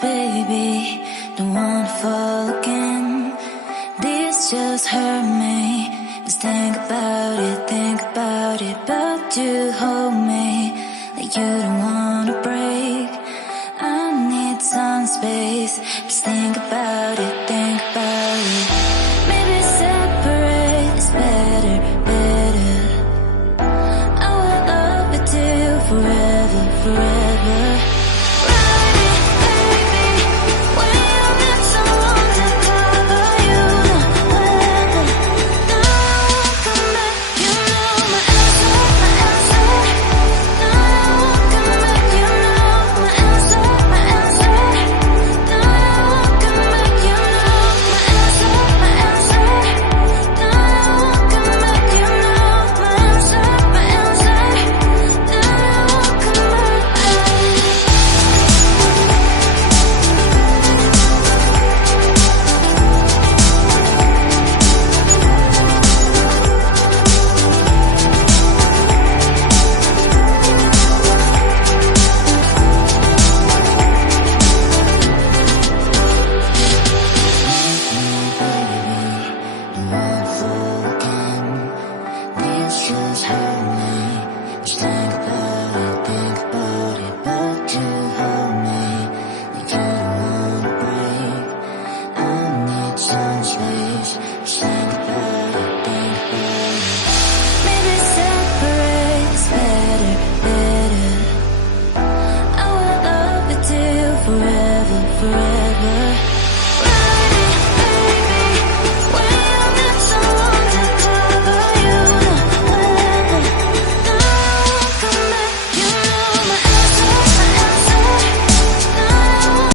baby, don't wanna fall again. This just hurt me. Just think about it, but you hold me like you don't wanna break. I need some space. Just think about it, Maybe separate is better, I will love you till forever. Just hurt me. Just think about it, but you hold me like you don't wanna break. I need some space. Just think about it, Maybe separate is better, I will love you till forever.